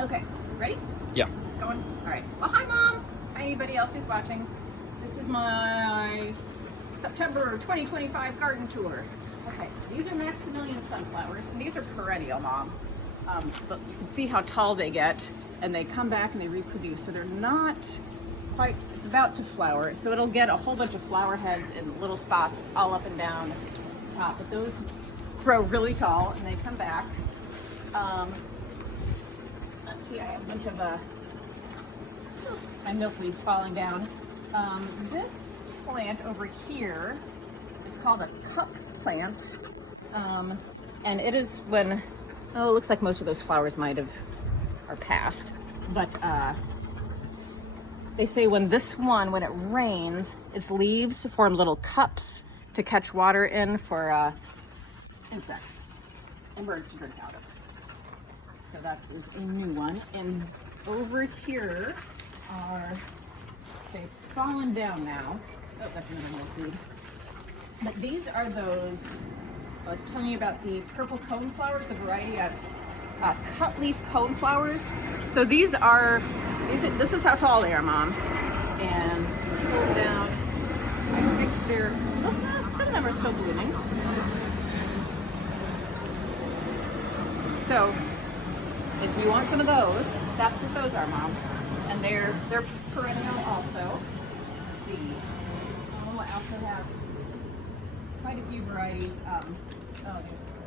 Okay, ready? Yeah. It's going? All right. Well, hi, Mom. Hi, anybody else who's watching. This is my September 2025 garden tour. Okay, these are Maximilian sunflowers, and these are perennial, Mom. But you can see how tall they get, and they come back and they reproduce. So they're not quite, it's about to flower. So it'll get a whole bunch of flower heads in little spots all up and down the top. But those grow really tall, and they come back. Let's see, I have a bunch of my milkweeds falling down. This plant over here is called a cup plant. And it is when, oh, it looks like most of those flowers are past. But they say when it rains, its leaves form little cups to catch water in for insects and birds to drink out of. So that is a new one. And over here they've fallen down now. Oh, that's another milkweed. But these are those, I was telling you about the purple coneflowers, the variety of cut leaf coneflowers. So this is how tall they are, Mom. And pull them down. I think some of them are still blooming. So if you want some of those, that's what those are, Mom. And they're perennial also. Let's see. I also have quite a few varieties.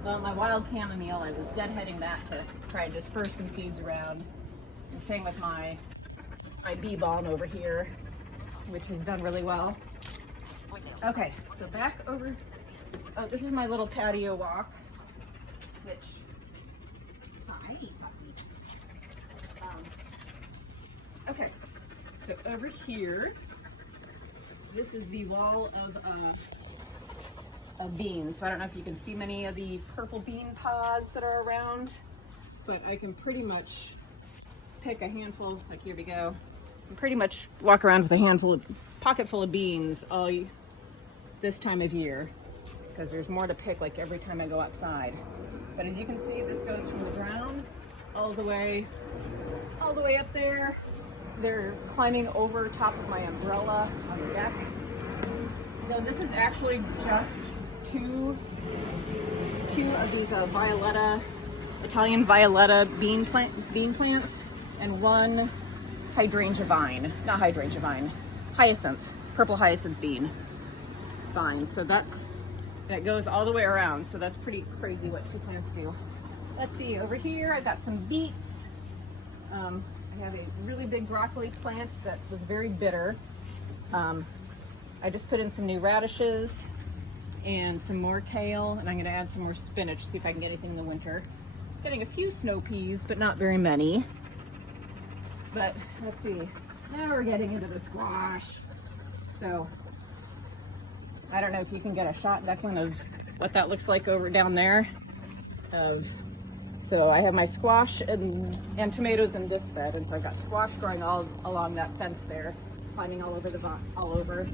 Well, my wild chamomile, I was deadheading that to try and disperse some seeds around. And same with my bee balm over here, which has done really well. Okay, so back over. Oh, this is my little patio walk, which. Okay, so over here, this is the wall of beans. So I don't know if you can see many of the purple bean pods that are around, but I can pretty much pick a handful, like here we go, and pretty much walk around with a pocket full of beans all this time of year, because there's more to pick like every time I go outside. But as you can see, this goes from the ground all the way up there. They're climbing over top of my umbrella on the deck. So this is actually just two of these Italian violetta bean plants, and one purple hyacinth bean vine. So that goes all the way around. So that's pretty crazy what two plants do. Let's see, over here I've got some beets. I have a really big broccoli plant that was very bitter. I just put in some new radishes and some more kale, and I'm going to add some more spinach, see if I can get anything in the winter. Getting a few snow peas, but not very many. But let's see, now we're getting into the squash. So I don't know if you can get a shot, Declan, of what that looks like over down there. So I have my squash and tomatoes in this bed, and so I've got squash growing all along that fence there, climbing all over.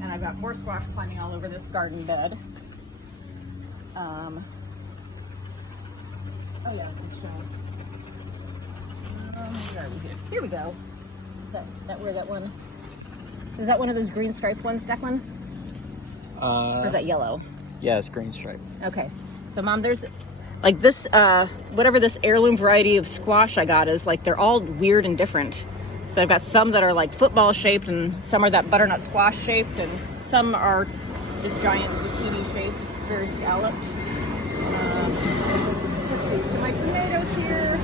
And I've got more squash climbing all over this garden bed. Oh yeah, that's good show. Here we go. So where that one? Is that one of those green striped ones, Declan? Or is that yellow? Yeah, it's green stripe. Okay. So Mom, there's like this, whatever this heirloom variety of squash I got is, like, they're all weird and different. So I've got some that are like football shaped, and some are that butternut squash shaped, and some are this giant zucchini shaped, very scalloped. Let's see, so my tomatoes here,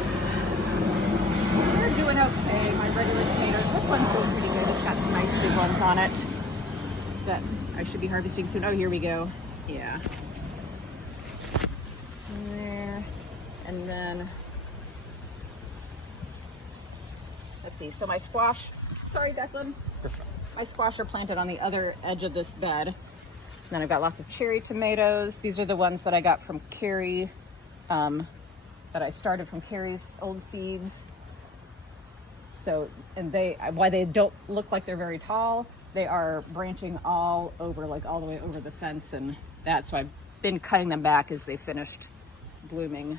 they're doing okay, my regular tomatoes. This one's doing pretty good. It's got some nice big ones on it that I should be harvesting soon. Oh, here we go. Yeah. There, and then let's see, so my squash, sorry Declan, my squash are planted on the other edge of this bed. And then I've got lots of cherry tomatoes. These are the ones that I got from Carrie, that I started from Carrie's old seeds. So, and why they don't look like they're very tall, they are branching all over, like all the way over the fence, and that's why I've been cutting them back as they finished blooming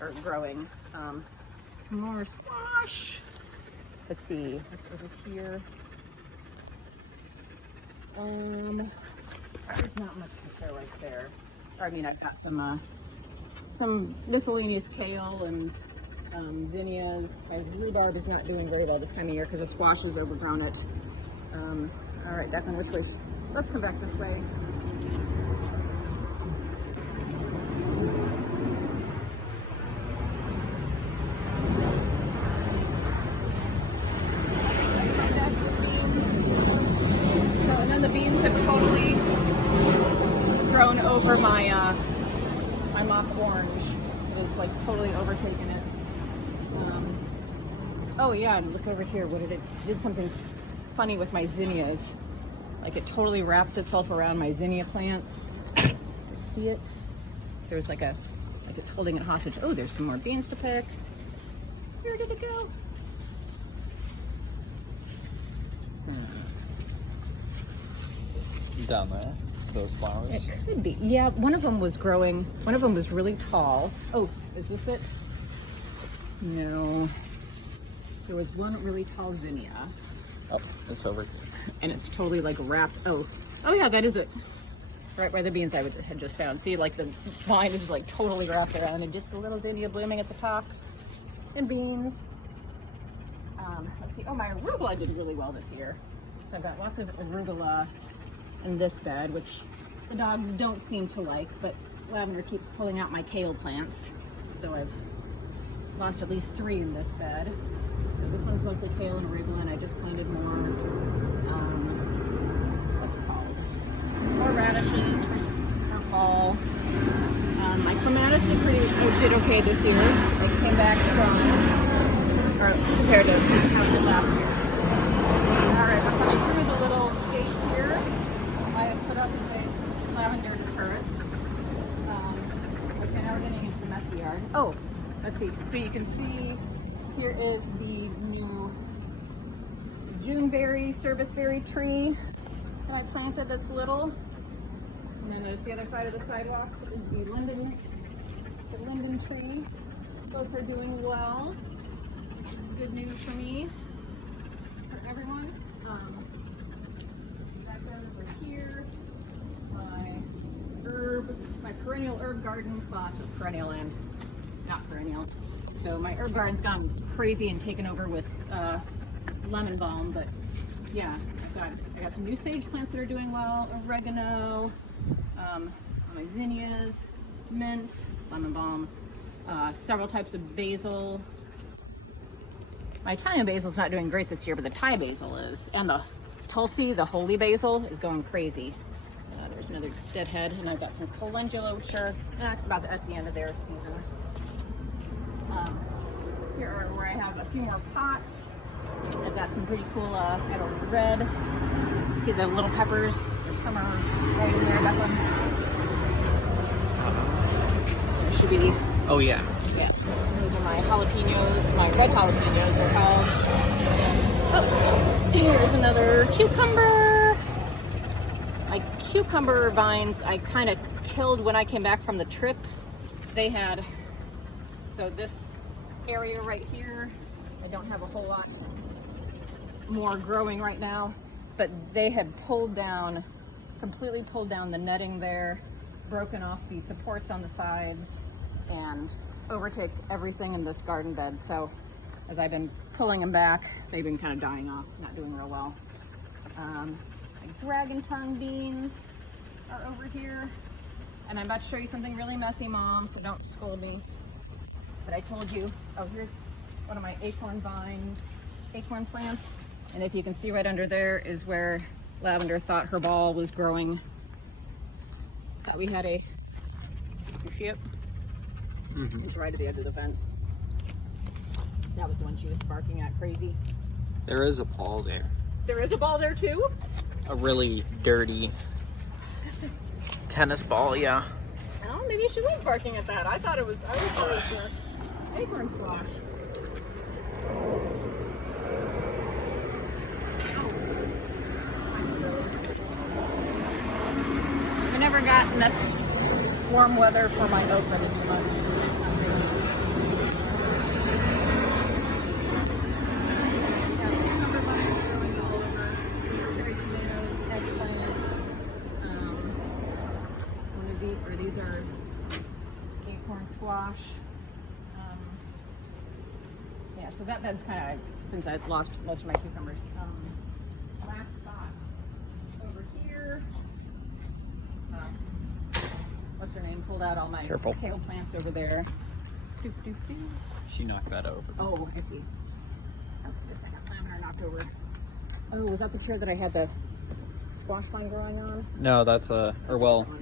or growing. More squash. Let's see, what's over here? There's not much to show right there. Or, I mean, I've got some miscellaneous kale and zinnias. My rhubarb is not doing very well this time of year because the squash has overgrown it. All right, back on which way? Let's come back this way. The beans have totally grown over my my mock orange. It is like totally overtaken it. Oh yeah, and look over here. What it did something funny with my zinnias. Like it totally wrapped itself around my zinnia plants. See it? There's like it's holding it hostage. Oh, there's some more beans to pick. Where did it go? Down there, those flowers. It could be. Yeah, one of them was growing. One of them was really tall. Oh, is this it? No. There was one really tall zinnia. Oh, it's over. And it's totally like wrapped. Oh yeah, that is it. Right by the beans I had just found. See, like the vine is like totally wrapped around, and just a little zinnia blooming at the top. And beans. Let's see. Oh, my arugula did really well this year. So I've got lots of arugula in this bed, which the dogs don't seem to like, but Lavender keeps pulling out my kale plants. So I've lost at least 3 in this bed. So this one's mostly kale and arugula, and I just planted more, what's it called? More radishes for fall. My clematis did okay this year. I came back compared to how it did last year. All right, we're coming through the little gate here. I have put up a lavender turret. Okay, now we're getting into the messy yard. Oh, let's see. So you can see here is the new Juneberry, serviceberry tree that I planted that's little. And then there's the other side of the sidewalk is the linden tree. Both are doing well. It's good news for me, for everyone. Back over here, my perennial herb garden, well, it's perennial and not perennial. So my herb garden's gone crazy and taken over with lemon balm, but yeah, I got some new sage plants that are doing well, oregano, my zinnias, mint, lemon balm, several types of basil. My Italian basil's not doing great this year, but the Thai basil is. And the Tulsi, the holy basil, is going crazy. There's another dead head, and I've got some calendula, which are about at the end of their season. Here are where I have a few more pots. I've got some pretty cool, I have a red. You see the little peppers? There's some are right in there, that one. There should be. Oh yeah. Yeah, those are my jalapenos. My red jalapenos are called. Oh, here's another cucumber. My cucumber vines I kind of killed when I came back from the trip. They had, so this area right here, I don't have a whole lot more growing right now, but they had completely pulled down the netting there, broken off the supports on the sides, and overtake everything in this garden bed. So as I've been pulling them back, they've been kind of dying off, not doing real well. My dragon tongue beans are over here. And I'm about to show you something really messy, Mom, so don't scold me. But I told you, oh, here's one of my acorn plants. And if you can see right under there is where Lavender thought her ball was growing. Thought we had you see it? Mm-hmm. It's right at the edge of the fence. That was the one she was barking at crazy. There is a ball there. There is a ball there too? A really dirty tennis ball, yeah. Well, maybe she was barking at that. I thought it was acorn squash. I never got enough warm weather for my oak very much. It's not very much. squash. Yeah, so that bed's kind of, since I've lost most of my cucumbers. Last spot over here. What's her name? Pulled out all my Careful. kale plants over there. Doop, doop, doop. She knocked that over. Oh, I see. Oh, the second planter knocked over. Oh, was that the chair that I had the squash vine growing on? No, that's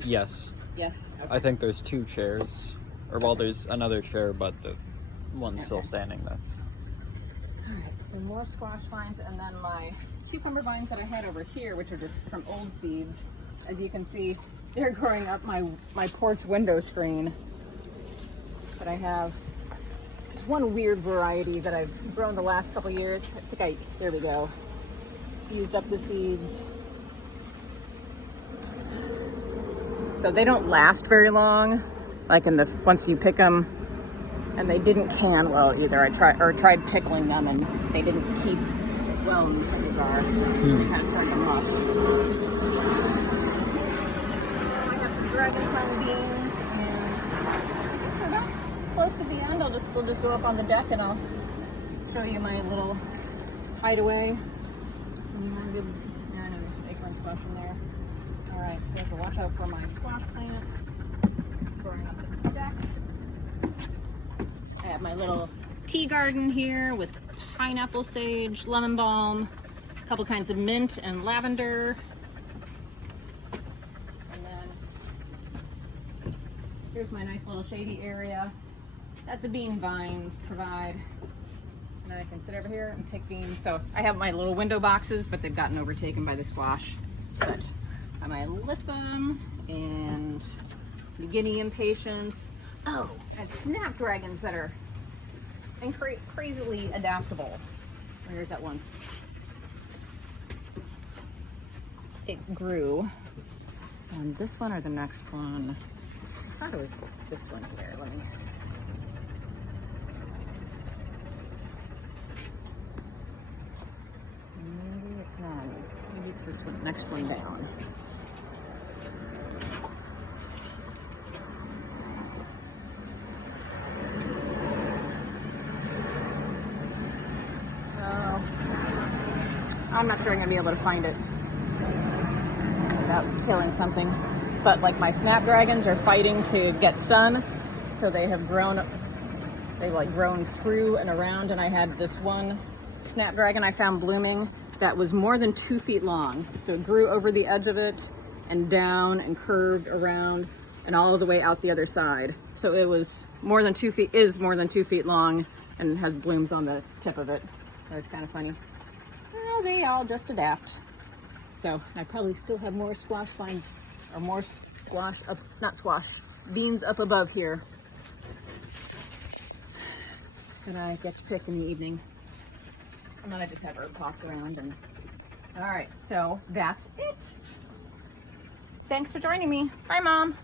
yes. Yes. Okay. I think there's 2 chairs. Or well, there's another chair, but the one's still Okay. standing. That's. All right, so more squash vines, and then my cucumber vines that I had over here, which are just from old seeds. As you can see, they're growing up my porch window screen. But I have just one weird variety that I've grown the last couple years. There we go. Used up the seeds. So they don't last very long, like once you pick them, and they didn't can well either. I tried pickling them, and they didn't keep well in the pickle jar. They kind of turned to mush. I have some dragonfly beans, and I guess we're about close to the end. We'll just go up on the deck, and I'll show you my little hideaway. Yeah, I know there's some acorn squash in there. All right, so I have to watch out for my squash plant growing up at the deck. I have my little tea garden here with pineapple sage, lemon balm, a couple kinds of mint and lavender. And then here's my nice little shady area that the bean vines provide. And then I can sit over here and pick beans. So I have my little window boxes, but they've gotten overtaken by the squash. But I have my alyssum and beginning impatience. Oh, I have snapdragons that are crazily adaptable. Where's that one? It grew. And this one or the next one? I thought it was this one here. Let me. Maybe it's not. Maybe it's this one, next one down. I'm not sure I'm gonna be able to find it without killing something. But like my snapdragons are fighting to get sun, so they have grown. They've like grown through and around. And I had this one snapdragon I found blooming that was more than 2 feet long. So it grew over the edge of it and down and curved around and all the way out the other side. So it was more than 2 feet. Is more than 2 feet long and has blooms on the tip of it. That's kind of funny. Well, they all just adapt. So I probably still have more squash vines, or more squash up, not squash, beans up above here that I get to pick in the evening. And then I just have herb pots around. And all right, so that's it. Thanks for joining me. Bye, Mom.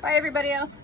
Bye, everybody else.